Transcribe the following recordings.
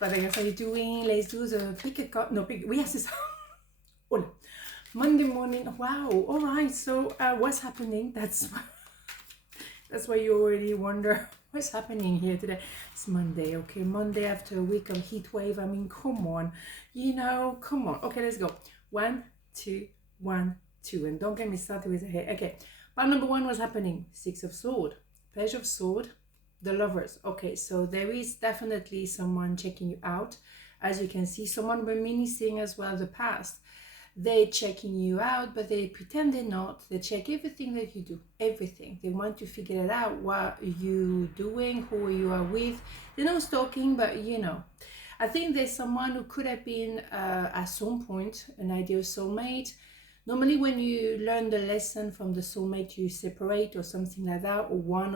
What else are you doing? Let's do the pick a card. No, pick. Yes, it's oh, no. Monday morning. Wow. All right. So, what's happening? That's why you already wonder what's happening here today. It's Monday. Okay, Monday after a week of heat wave. I mean, come on. Come on. Okay, let's go. 1, 2, 1, 2, and don't get me started with the hair. Okay. Part number 1 was happening. 6 of Sword, Page of Sword. The Lovers. Okay, so there is definitely someone checking you out. As you can see, someone reminiscing as well the past. They're checking you out, but they pretend they're not. They check everything that you do, everything. They want to figure it out, what you're doing, who you are with. They're not stalking, but I think there's someone who could have been at some point an ideal soulmate. Normally when you learn the lesson from the soulmate, you separate or something like that, or one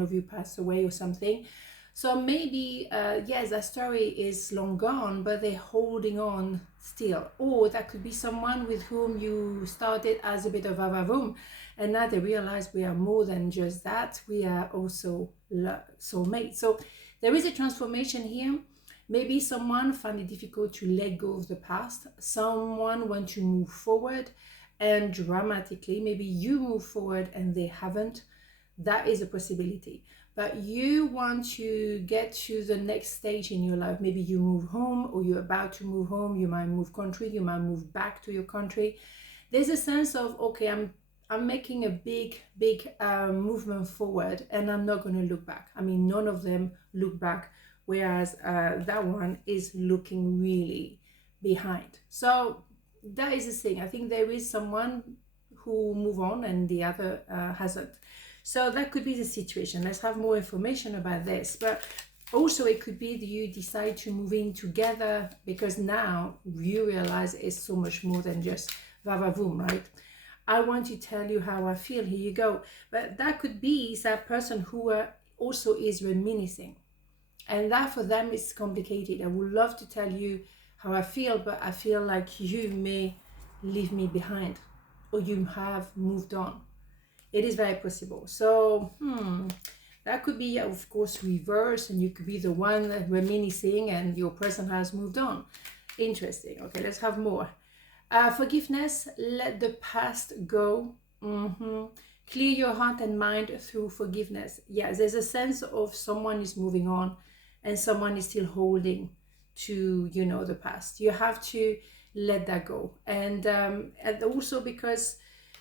of you pass away or something. So maybe, yes, that story is long gone, but they're holding on still. Or that could be someone with whom you started as a bit of a and now they realize we are more than just that. We are also soulmates. So there is a transformation here. Maybe someone find it difficult to let go of the past. Someone want to move forward, and dramatically, maybe you move forward and they haven't. That is a possibility. But you want to get to the next stage in your life. Maybe you move home, or you're about to move home. You might move country. You might move back to your country. There's a sense of, okay, I'm making a big movement forward, and I'm not going to look back. I mean, none of them look back. Whereas that one is looking really behind. So that is the thing. I think there is someone who move on and the other hasn't. So that could be the situation. Let's have more information about this. But also it could be that you decide to move in together because now you realize it's so much more than just va-va-voom, right? I want to tell you how I feel. Here you go. But that could be that person who also is reminiscing. And that for them is complicated. I would love to tell you how I feel, but I feel like you may leave me behind or you have moved on. It is very possible. So that could be, of course, reverse, and you could be the one reminiscing and your person has moved on. Interesting. Okay, let's have more. Forgiveness, let the past go. Clear your heart and mind through forgiveness. Yeah, there's a sense of someone is moving on and someone is still holding to, the past. You have to let that go. And also because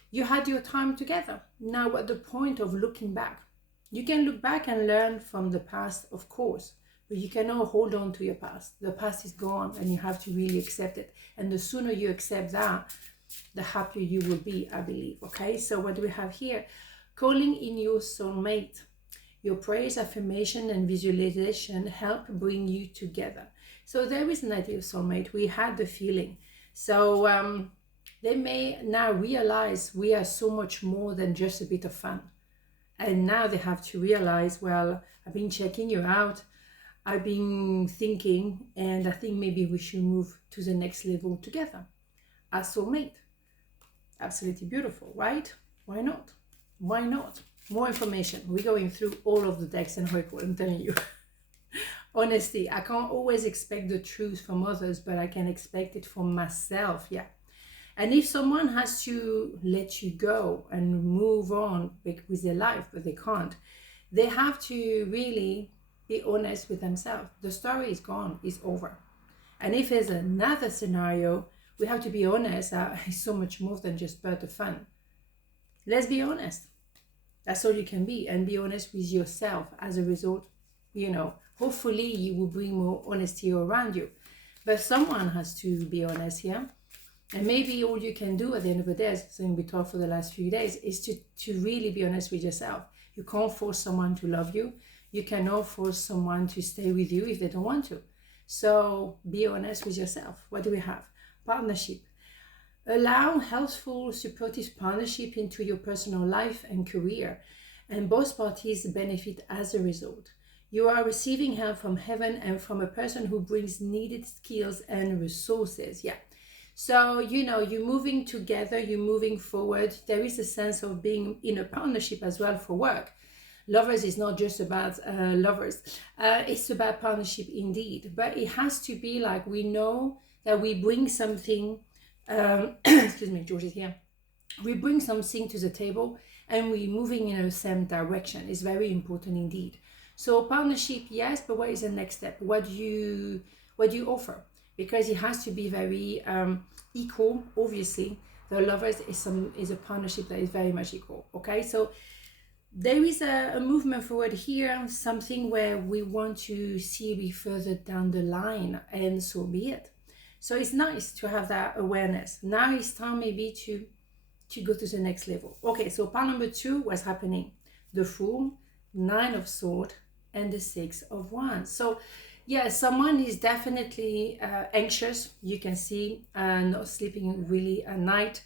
you had your time together. Now, at the point of looking back, you can look back and learn from the past, of course, but you cannot hold on to your past. The past is gone and you have to really accept it. And the sooner you accept that, the happier you will be, I believe. Okay, so what do we have here? Calling in your soulmate. Your prayers, affirmation, and visualization help bring you together. So there is an ideal soulmate. We had the feeling. So they may now realize we are so much more than just a bit of fun. And now they have to realize, well, I've been checking you out. I've been thinking, and I think maybe we should move to the next level together. As soulmate. Absolutely beautiful, right? Why not? Why not? More information. We're going through all of the decks and record, I'm telling you. Honestly, I can't always expect the truth from others, but I can expect it from myself, yeah. And if someone has to let you go and move on with their life, but they can't, they have to really be honest with themselves. The story is gone, it's over. And if there's another scenario, we have to be honest, it's so much more than just part of fun. Let's be honest. That's all you can be, and be honest with yourself. As a result, hopefully you will bring more honesty around you. But someone has to be honest here. And maybe all you can do at the end of the day, as something we talked for the last few days, is to really be honest with yourself. You can't force someone to love you. You cannot force someone to stay with you if they don't want to. So be honest with yourself. What do we have? Partnership. Allow healthful, supportive partnership into your personal life and career, and both parties benefit as a result. You are receiving help from heaven and from a person who brings needed skills and resources. Yeah. So, you're moving together, you're moving forward. There is a sense of being in a partnership as well for work. Lovers is not just about lovers. It's about partnership indeed. But it has to be like we know that we bring something, excuse me, George is here. We bring something to the table and we're moving in the same direction. It's very important indeed. So partnership, yes, but what is the next step? What do you offer? Because it has to be very equal. Obviously, the lovers is a partnership that is very much equal. Okay, so there is a movement forward here, something where we want to see a bit further down the line, and so be it. So it's nice to have that awareness. Now it's time maybe to go to the next level. Okay, so part number 2 was happening. The Fool, 9 of Swords, and the 6 of Wands. So yeah, someone is definitely anxious. You can see not sleeping really at night.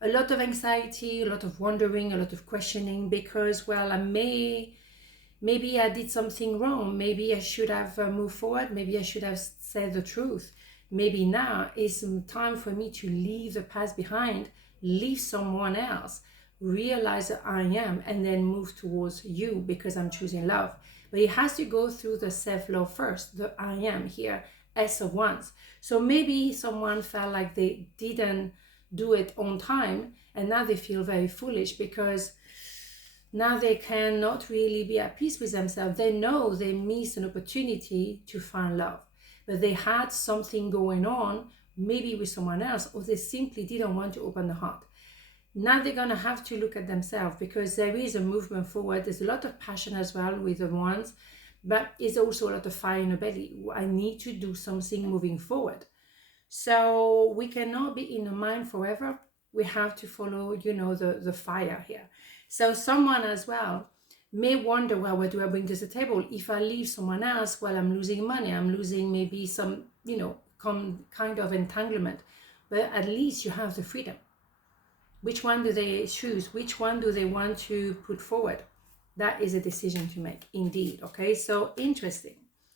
A lot of anxiety, a lot of wondering, a lot of questioning because, well, maybe I did something wrong. Maybe I should have moved forward. Maybe I should have said the truth. Maybe now is time for me to leave the past behind, leave someone else, realize that I am, and then move towards you because I'm choosing love. But it has to go through the self-love first, the I am here, S of Wands. So maybe someone felt like they didn't do it on time and now they feel very foolish because now they cannot really be at peace with themselves. They know they missed an opportunity to find love, but they had something going on, maybe with someone else, or they simply didn't want to open the heart. Now they're going to have to look at themselves because there is a movement forward. There's a lot of passion as well with the Wands, but it's also a lot of fire in the belly. I need to do something moving forward. So we cannot be in the mind forever. We have to follow, the fire here. So someone as well may wonder, well, what do I bring to the table? If I leave someone else, well, I'm losing money. I'm losing maybe some, kind of entanglement. But at least you have the freedom. Which one do they choose? Which one do they want to put forward? That is a decision to make, indeed. Okay, so interesting.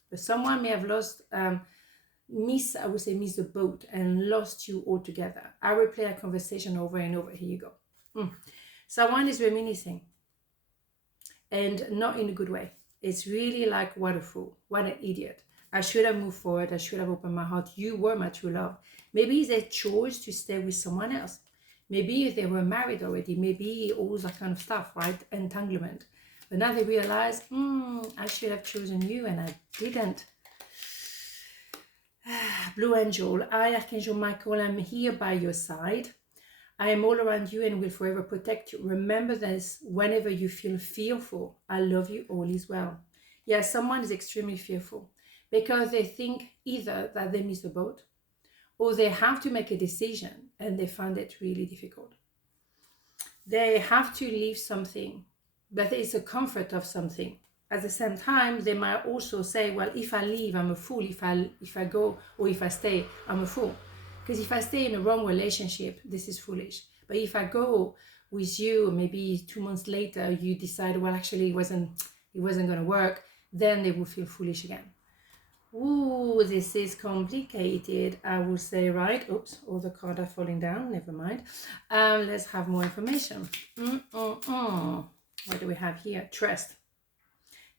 But someone may have lost, miss the boat and lost you altogether. I will play a conversation over and over. Here you go. Someone is reminiscing, and not in a good way. It's really like, what a fool, what an idiot. I should have moved forward. I should have opened my heart. You were my true love. Maybe they chose to stay with someone else. Maybe they were married already. Maybe all that kind of stuff, right? Entanglement. But now they realize, I should have chosen you and I didn't. Blue Angel, I, Archangel Michael, am here by your side. I am all around you and will forever protect you. Remember this whenever you feel fearful. I love you, all is well. Yeah, someone is extremely fearful because they think either that they miss the boat or they have to make a decision and they find it really difficult. They have to leave something, but it's a comfort of something. At the same time, they might also say, well, if I leave, I'm a fool. If I go or if I stay, I'm a fool. Because if I stay in a wrong relationship, this is foolish. But if I go with you, maybe 2 months later, you decide, well, actually, it wasn't going to work, then they will feel foolish again. Ooh, this is complicated, I will say, right? Oops, all the cards are falling down. Never mind. Let's have more information. What do we have here? Trust.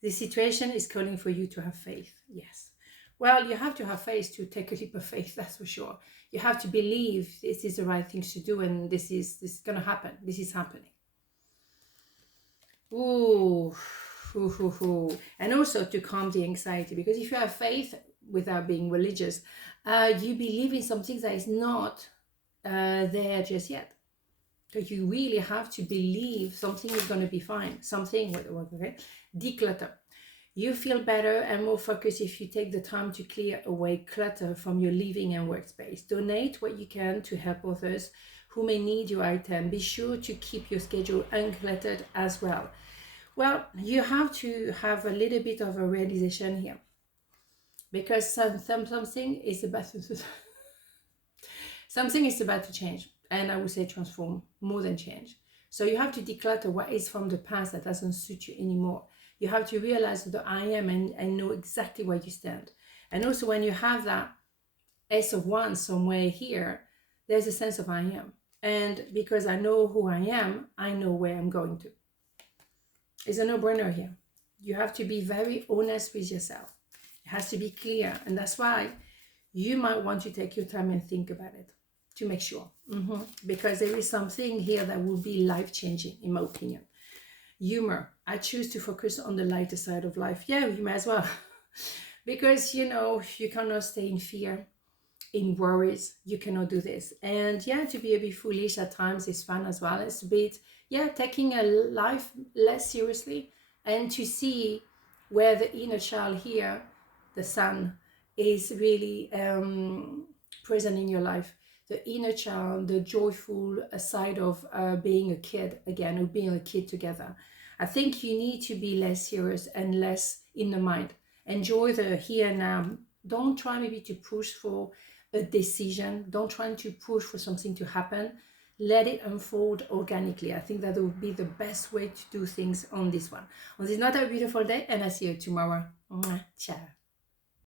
The situation is calling for you to have faith. Yes. Well, you have to have faith to take a leap of faith, that's for sure. You have to believe this is the right thing to do and this is going to happen. This is happening. Ooh. And also to calm the anxiety, because if you have faith without being religious, you believe in something that is not there just yet. So you really have to believe something is going to be fine. Something, okay? Declutter. You feel better and more focused if you take the time to clear away clutter from your living and workspace. Donate what you can to help others who may need your item. Be sure to keep your schedule uncluttered as well. Well, you have to have a little bit of a realization here, because something is about to change, and I would say transform more than change. So you have to declutter what is from the past that doesn't suit you anymore. You have to realize that I am and know exactly where you stand. And also when you have that S of Wands somewhere here, there's a sense of I am. And because I know who I am, I know where I'm going to. It's a no-brainer here. You have to be very honest with yourself. It has to be clear. And that's why you might want to take your time and think about it to make sure. Because there is something here that will be life-changing, in my opinion. Humor. I choose to focus on the lighter side of life. Yeah, you may as well. Because, you know, you cannot stay in fear, in worries. You cannot do this. And yeah, to be a bit foolish at times is fun as well. It's a bit, yeah, taking a life less seriously, and to see where the inner child here, the sun, is really present in your life. The inner child, the joyful side of being a kid again, or being a kid together. I think you need to be less serious and less in the mind. Enjoy the here and now. Don't try maybe to push for a decision. Don't try to push for something to happen. Let it unfold organically. I think that would be the best way to do things on this one. On this not a beautiful day, and I see you tomorrow. Ciao.